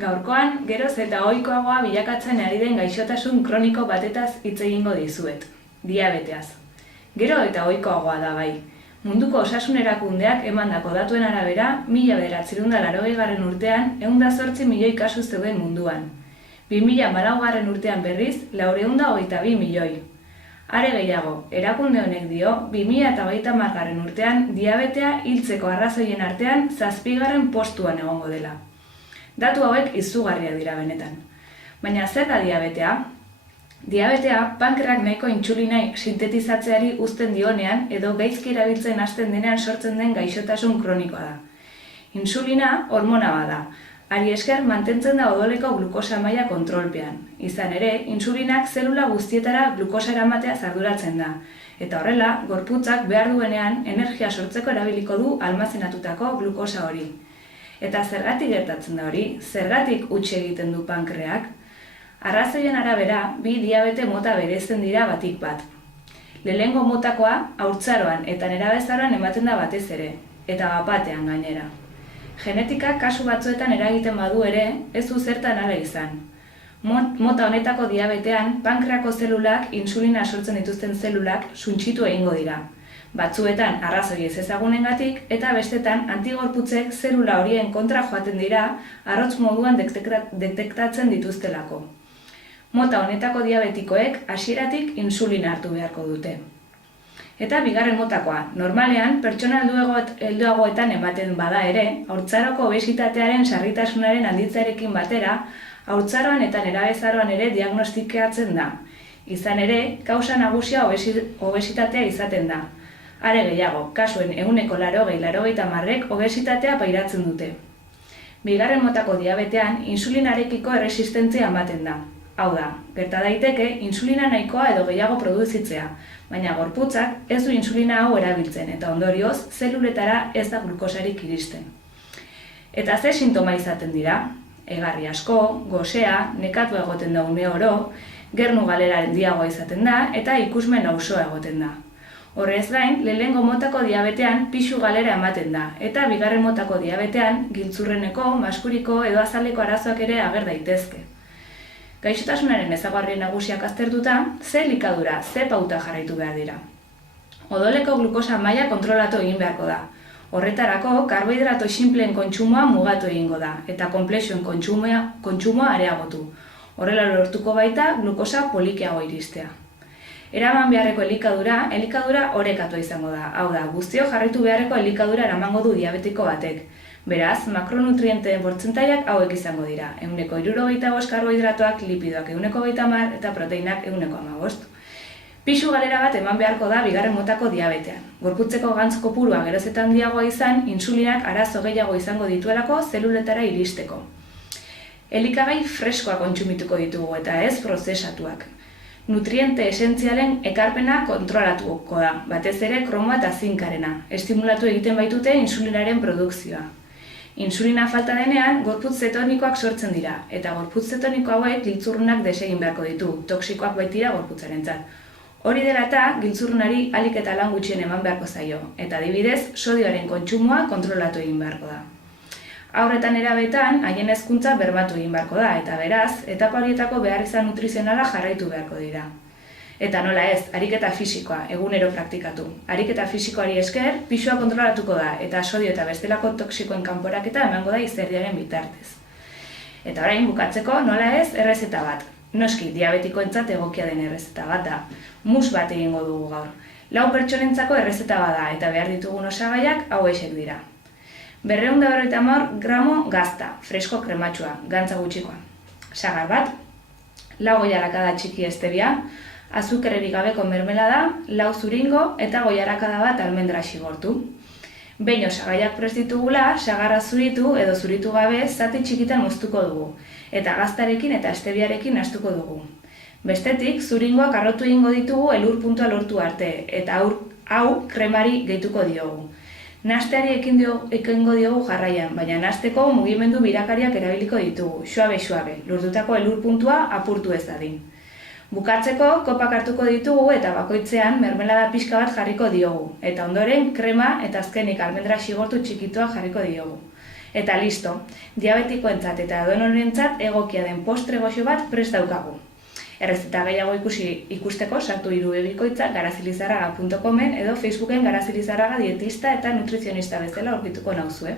Gaurkoan, geroz eta ohikoagoa bilakatzen ari den gaixotasun kroniko batetaz hitz egingo dizuet, diabeteaz. Gero eta ohikoagoa da bai. Munduko Osasun Erakundeak emandako datuen arabera, 1980 urtean 108 milioi kasu zeuden munduan. 2014 urtean berriz, 422 milioi. Are gehiago, erakunde honek dio, 2030 urtean diabetea hiltzeko arrazoien artean 7. postuan egongo dela. Datu hauek izugarriak dira benetan. Baina zer da diabetea? Diabetea, pankreak nahiko intsulina sintetizatzeari uzten dionean edo gaizki erabiltzen hasten denean sortzen den gaixotasun kronikoa da. Intsulina hormona bada. Hari esker mantentzen da odoleko glukosa maila kontrolpean. Izan ere, intsulinak zelula guztietara glukosa eramatea arduratzen da. Eta horrela, gorputzak behar duenean energia sortzeko erabiliko du almazenatutako glukosa hori. Eta zergatik gertatzen da hori? Zergatik huts egiten du pankreak? Arrazoien arabera, 2 diabete mota bereizten dira batik bat. Lehenengo motakoa, haurtzaroan eta nerabezaroan ematen da batez ere, eta bat-batean gainera. Genetika kasu batzuetan eragiten badu ere, ez du zertan hala izan. Mota honetako diabetean, pankreako zelulak, insulina sortzen dituzten zelulak, suntsitu egingo dira. Batzuetan arrazoi ez ezagunengatik eta bestetan antigorputzek zelula horien kontra joaten dira arrotz moduan detektatzen dituztelako. Mota honetako diabetikoek hasieratik insulina hartu beharko dute. Eta bigarren motakoa, normalean pertsona helduagoetan ematen bada ere, haurtzaroko obesitatearen sarritasunaren handitzearekin batera, haurtzaroan eta nerabezaroan ere diagnostikatzen da. Izan ere, kausa nagusia obesitatea izaten da. Are gehiago, kasuen 80-90%ek obesitatea pairatzen dute. Bigarren motako diabetean, insulinarekiko erresistentzia ematen da. Hau da, gerta daiteke insulina nahikoa edo gehiago produzitzea, baina gorputzak ez du insulina hau erabiltzen eta ondorioz, zeluletara ez da glukosarik iristen. Eta ze sintoma izaten dira? Egarri asko, gosea, nekatu egoten da une oro, gernu galera handiagoa izaten da eta ikusmen osoa egoten da. Horrez gain, lehenengo motako diabetean pixu galera ematen da, eta bigarren motako diabetean giltzurreneko, maskuriko edo azaleko arazoak ere ager daitezke. Gaixotasunaren ezaugarri nagusiak aztertuta, ze elikadura, ze pauta jarraitu behar dira. Odoleko glukosa maila kontrolatu egin beharko da. Horretarako, karbohidrato sinpleen kontsumoa mugatu egingo da, eta konplexuen kontsumoa areagotu. Horrela lortuko baita glukosa polikiago iristea. Eraman beharreko elikadura orekatua izango da. Hau da, guztio jarraitu beharreko elikadura eramango du diabetiko batek. Beraz, makronutrienteen portzentaiak hauek izango dira. 165 karbohidratoak, lipidoak 130 eta proteinak 115. Pixu galera bat eman beharko da bigarren motako diabetean. Gorputzeko gantz kopurua geroz eta handiagoa izan, insulinak arazo gehiago izango dituelako zeluletara iristeko. Elikagai freskoak kontsumituko ditugu eta ez prozesatuak. Nutriente esentzialen ekarpena kontrolatuko da, batez ere kromoa eta zinkarena. Estimulatu egiten baitute insulinaren produkzioa. Insulina falta denean, gorputz zetonikoak sortzen dira, eta gorputz zetoniko hauek giltzurrunak desegin beharko ditu, toksikoak baitira gorputzarentzat. Hori dela eta, giltzurrunari ahalik eta lan gutxien eman beharko zaio, eta adibidez, sodioaren kontsumoa kontrolatu egin beharko da. Haurretan erabetan, haien hezkuntza bermatu egin beharko da, eta beraz, etapa horietako beharrizan nutrizionala jarraitu beharko dira. Eta nola ez, ariketa fisikoa, egunero praktikatu. Ariketa fisikoari esker, pisua kontrolatuko da, eta sodio eta bestelako toksikoen kanporaketa emango da izerdiaren bitartez. Eta orain bukatzeko, nola ez, errezeta bat. Noski, diabetikoentzat egokia den errezeta bat da. Mus bat egingo dugu gaur. 4 pertsonentzako errezeta bada, eta behar ditugun osagaiak hauexek dira. 250 gramo gazta, fresko krematxua, gantza gutxikoa. Sagar bat, 4 goiarakada txiki stevia, azukerrerik gabeko mermelada, 4 zuringo eta goiarakada bat almendra xigortu. Behin osagaiak prest ditugula, sagarra zuritu edo zuritu gabe zati txikitan moztuko dugu, eta gaztarekin eta steviarekin nahastuko dugu. Bestetik, zuringoak arrotu egingo ditugu elur puntua lortu arte, eta hau kremari gehituko diogu. Nahasteari ekingo diogu jarraian, baina nahasteko mugimendu birakariak erabiliko ditugu, suabe-suabe, lortutako elur puntua apurtu ez dadin. Bukatzeko, kopak hartuko ditugu eta bakoitzean mermelada pixka bat jarriko diogu, eta ondoren krema eta azkenik almendra xigortu txikitoa jarriko diogu. Eta listo, diabetikoentzat eta edonorentzat egokia den postre goxo bat prest daukagu. Errezeta gehiago ikusteko sartu irubebikoitza garazilizarraga.comen edo Facebooken Garazilizarraga dietista eta nutrizionista bezala aurkituko nauzue.